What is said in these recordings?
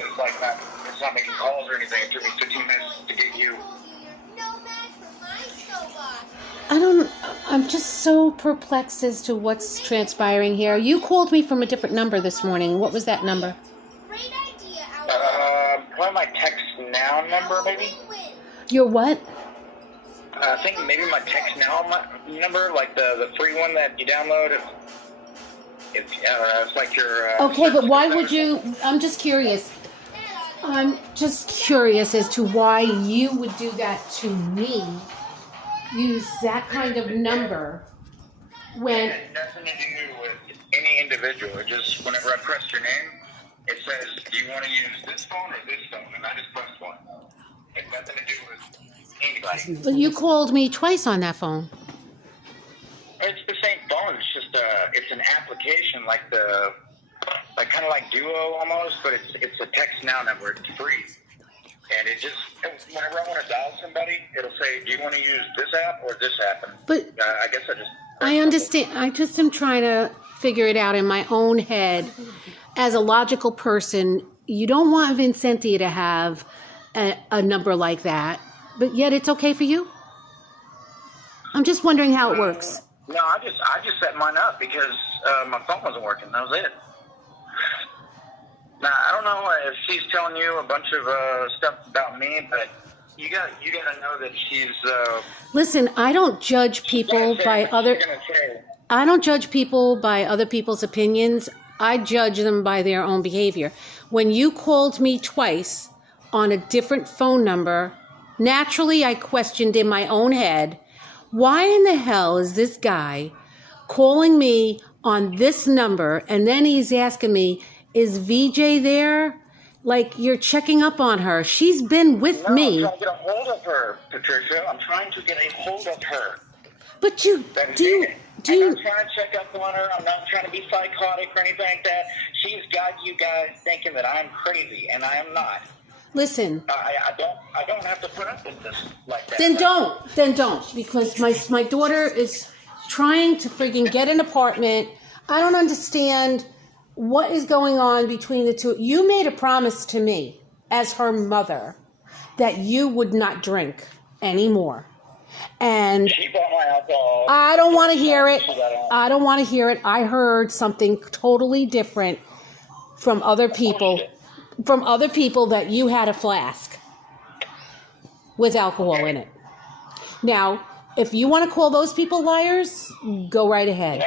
is like not, it's not making calls or anything. It took me 15 minutes to get you. I'm just so perplexed as to what's transpiring here. You called me from a different number this morning. What was that number? Probably my text now number, maybe. Your what? I think maybe my text now number, like the free one that you download. It's like your. Okay, but why would you? I'm just curious. I'm just curious as to why you would do that to me. Use that kind of number when. It has nothing to do with any individual. It just whenever I press your name, it says, "Do you want to use this phone or this phone?" And I just press one. It has nothing to do with anybody. But you called me twice on that phone. It's the same phone. It's just it's an application like kind of like Duo almost, but it's a text now number. It's free, and it just whenever I want to dial somebody, it'll say, "Do you want to use this app or this app?" And But I guess I understand. I just am trying to figure it out in my own head. As a logical person, you don't want Vincentia to have a number like that, but yet it's okay for you? I'm just wondering how it works. No, I just set mine up because my phone wasn't working. That was it. Now I don't know if she's telling you a bunch of stuff about me, but you got to know that she's. Listen, I don't judge people by other. I don't judge people by other people's opinions. I judge them by their own behavior. When you called me twice on a different phone number, naturally I questioned in my own head, why in the hell is this guy calling me on this number? And then he's asking me, is VJ there? Like, you're checking up on her. She's been with me. I'm trying to get a hold of her, Patricia. I'm trying to get a hold of her. But I'm trying to check up on her. I'm not trying to be psychotic or anything like that. She's got you guys thinking that I'm crazy, and I am not. Listen. I don't have to put up with this like that. Then don't. Because my daughter is trying to freaking get an apartment. I don't understand what is going on between the two. You made a promise to me as her mother that you would not drink anymore. And she bought my alcohol. I don't want to hear it. I don't want to hear it. I heard something totally different from other people. From other people that you had a flask with alcohol in it. Now, if you want to call those people liars, go right ahead. No,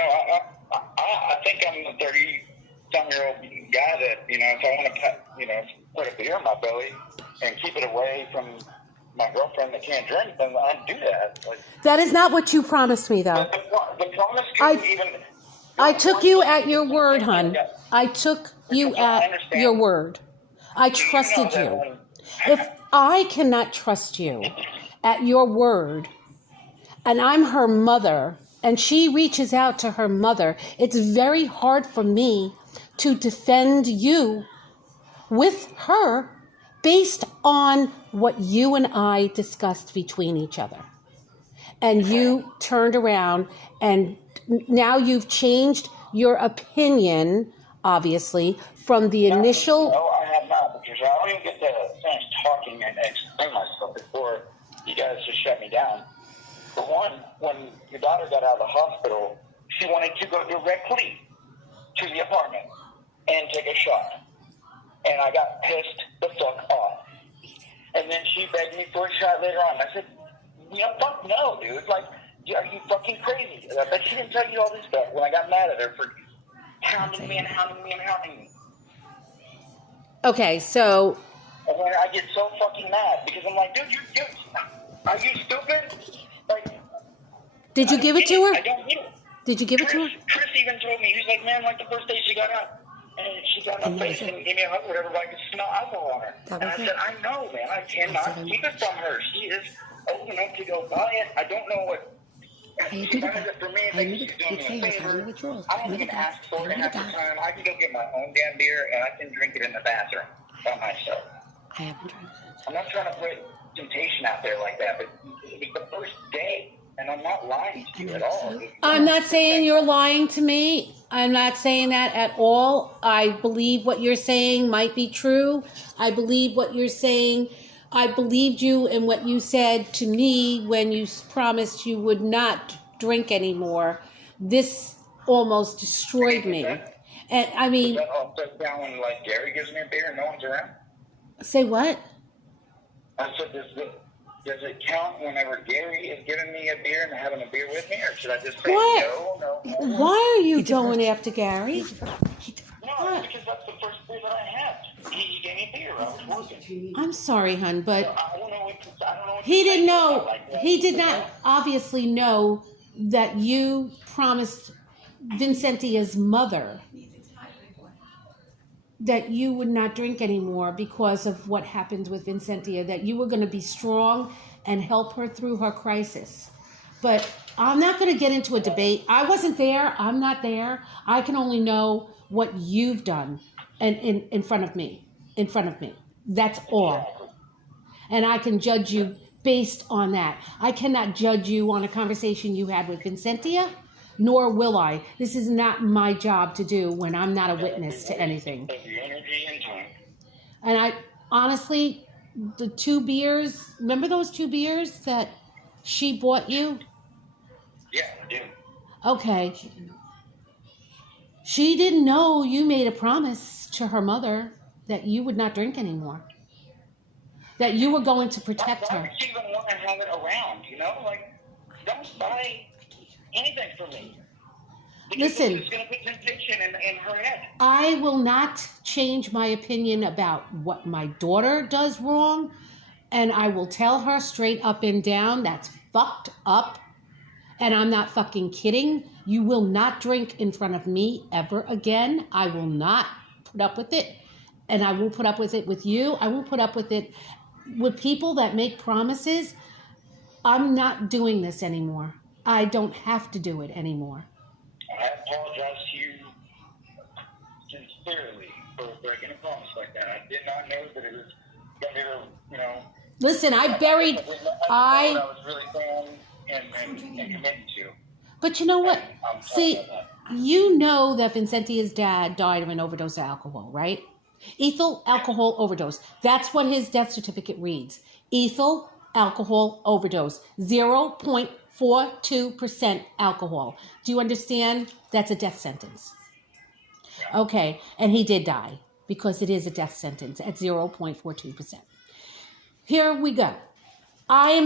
I think I'm the 30-some-year-old guy that, if I want to, put a beer in my belly and keep it away from my girlfriend that can't drink, then I'd do that. That is not what you promised me, though. The promise I took you at your word, hon. I took you at your word. I trusted you. If I cannot trust you at your word, and I'm her mother, and she reaches out to her mother, it's very hard for me to defend you with her based on what you and I discussed between each other. And you turned around, and now you've changed your opinion, obviously, from the initial... No, I have not, Patricia. I don't even get to finish talking and explain myself before you guys just shut me down. For one, when your daughter got out of the hospital, she wanted to go directly to the apartment and take a shot. And I got pissed the fuck off. And then she begged me for a shot later on. I said, fuck no, dude. Like, are you fucking crazy? But she didn't tell you all this stuff when I got mad at her for hounding me. Okay, so... And then I get so fucking mad because I'm like, dude, are you stupid? Like... Did you give it to her? I don't get it. Did you give it to her? Chris even told me, he was like, man, like the first day she got out, and she got on my face and gave me a hug, whatever, but I could smell alcohol on her. And I said, I know, man, I cannot keep it from her. She is old enough to go buy it. I don't know what. She buys it for me, and she's doing me a favor. I don't even ask for it half the time. I can go get my own damn beer, and I can drink it in the bathroom by myself. I haven't tried it. I'm not trying to put temptation out there like that, but it was the first day. And I'm not lying to you at all. I'm not saying you're lying to me. I'm not saying that at all. I believe what you're saying might be true. I believe what you're saying. I believed you in what you said to me when you promised you would not drink anymore. This almost destroyed me. And I mean, does that also sound when like Gary gives me a beer and no one's around? Say what? I said, does it count whenever Gary is giving me a beer and having a beer with me, or should I just say no? Why are you going after Gary? No, because that's the first beer that I had. He gave me beer. I was working. I'm sorry, hon, but I don't know what he didn't know. He did not obviously know that you promised Vincentia's mother that you would not drink anymore because of what happened with Vincentia, that you were going to be strong and help her through her crisis. But I'm not going to get into a debate. I wasn't there. I'm not there. I can only know what you've done and in front of me. That's all. And I can judge you based on that. I cannot judge you on a conversation you had with Vincentia, nor will I. This is not my job to do when I'm not a witness to anything. And I honestly, the 2 beers, remember those 2 beers that she bought you? Yeah, I do. Okay. She didn't know you made a promise to her mother that you would not drink anymore. That you were going to protect her. Why would she even want to have it around, you know? Like, don't buy anything for me. Because Listen, it's going to put temptation in her head. I will not change my opinion about what my daughter does wrong, and I will tell her straight up and down that's fucked up, and I'm not fucking kidding. You will not drink in front of me ever again. I will not put up with it, and I won't put up with it with you. I won't put up with it with people that make promises. I'm not doing this anymore. I don't have to do it anymore. I apologize to you sincerely for breaking a promise like that. I did not know that it was going to, you know. Listen, I was really going and committing to. But you know what? See, you know that Vincentia's dad died of an overdose of alcohol, right? Ethyl alcohol overdose. That's what his death certificate reads. Ethyl alcohol overdose. 0.42% alcohol. Do you understand? That's a death sentence. Okay, and he did die because it is a death sentence at 0.42%. Here we go. I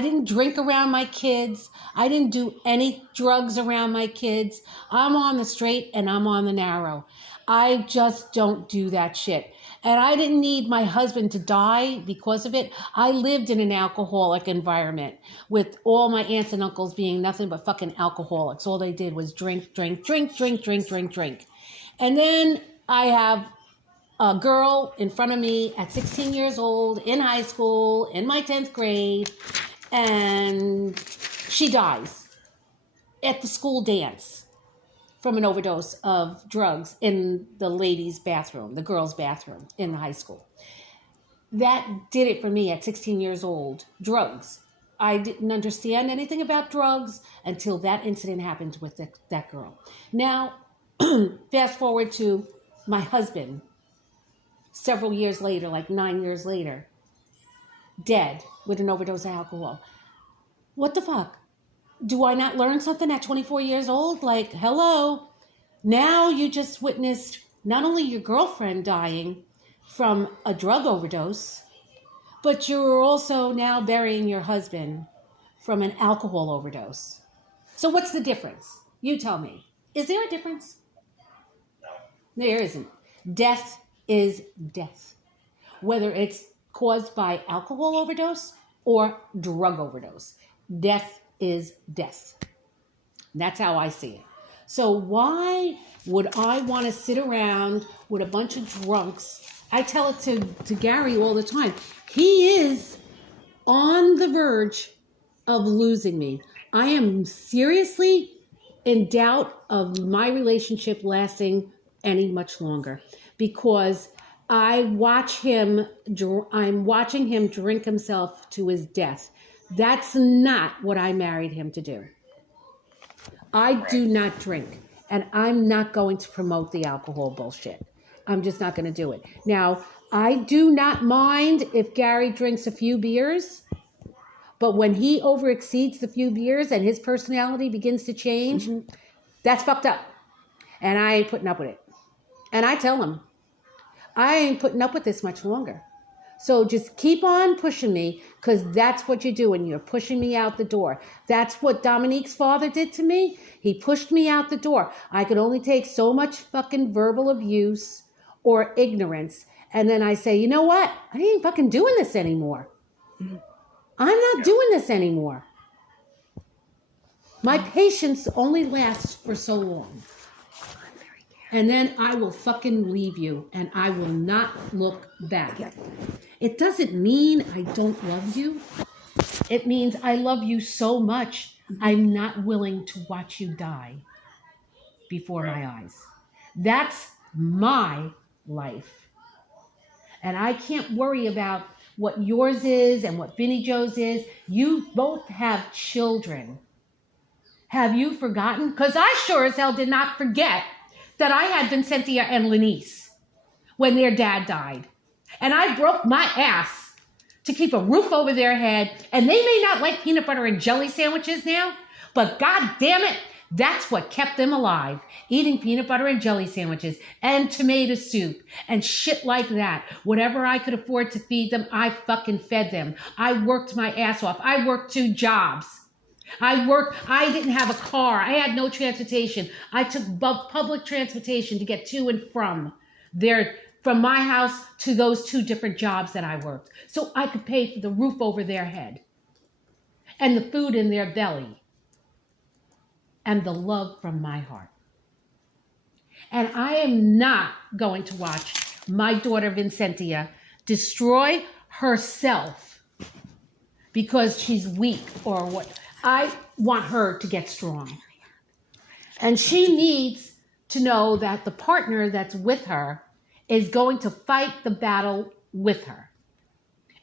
didn't drink around my kids. I didn't do any drugs around my kids. I'm on the straight and I'm on the narrow. I just don't do that shit. And I didn't need my husband to die because of it. I lived in an alcoholic environment with all my aunts and uncles being nothing but fucking alcoholics. All they did was drink. And then I have a girl in front of me at 16 years old in high school, in my 10th grade, and she dies at the school dance from an overdose of drugs in the ladies' bathroom, the girls' bathroom in the high school. That did it for me at 16 years old. Drugs. I didn't understand anything about drugs until that incident happened with that girl. Now, fast forward to my husband, several years later, like 9 years later, dead with an overdose of alcohol. What the fuck? Do I not learn something at 24 years old? Like, hello, now you just witnessed not only your girlfriend dying from a drug overdose, but you're also now burying your husband from an alcohol overdose. So what's the difference? You tell me. Is there a difference? There isn't. Death is death. Whether it's caused by alcohol overdose or drug overdose. Death is death. That's how I see it. So why would I want to sit around with a bunch of drunks? I tell it to Gary all the time. He is on the verge of losing me. I am seriously in doubt of my relationship lasting any much longer because I'm watching him drink himself to his death. That's not what I married him to do. I do not drink, and I'm not going to promote the alcohol bullshit. I'm just not going to do it. Now, I do not mind if Gary drinks a few beers, but when he overexceeds the few beers and his personality begins to change, that's fucked up. And I ain't putting up with it. And I tell him, I ain't putting up with this much longer. So just keep on pushing me, because that's what you're doing. You're pushing me out the door. That's what Dominique's father did to me. He pushed me out the door. I could only take so much fucking verbal abuse or ignorance. And then I say, you know what? I ain't fucking doing this anymore. I'm not doing this anymore. My patience only lasts for so long. And then I will fucking leave you, and I will not look back. It doesn't mean I don't love you. It means I love you so much, I'm not willing to watch you die before my eyes. That's my life. And I can't worry about what yours is and what Vinnie Joe's is. You both have children. Have you forgotten? Because I sure as hell did not forget that I had Vincentia and Lenice when their dad died. And I broke my ass to keep a roof over their head. And they may not like peanut butter and jelly sandwiches now, but God damn it, that's what kept them alive. Eating peanut butter and jelly sandwiches and tomato soup and shit like that. Whatever I could afford to feed them, I fucking fed them. I worked my ass off. I worked 2 jobs. I didn't have a car. I had no transportation. I took public transportation to get to and from my house to those 2 different jobs that I worked. So I could pay for the roof over their head and the food in their belly and the love from my heart. And I am not going to watch my daughter Vincentia destroy herself because she's weak or what. I want her to get strong. And she needs to know that the partner that's with her is going to fight the battle with her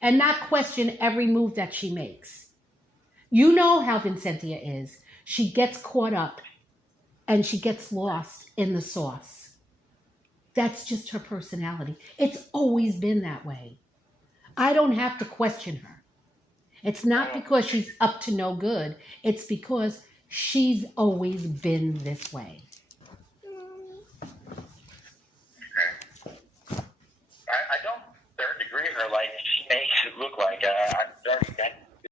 and not question every move that she makes. You know how Vincentia is. She gets caught up and she gets lost in the sauce. That's just her personality. It's always been that way. I don't have to question her. It's not because she's up to no good. It's because she's always been this way.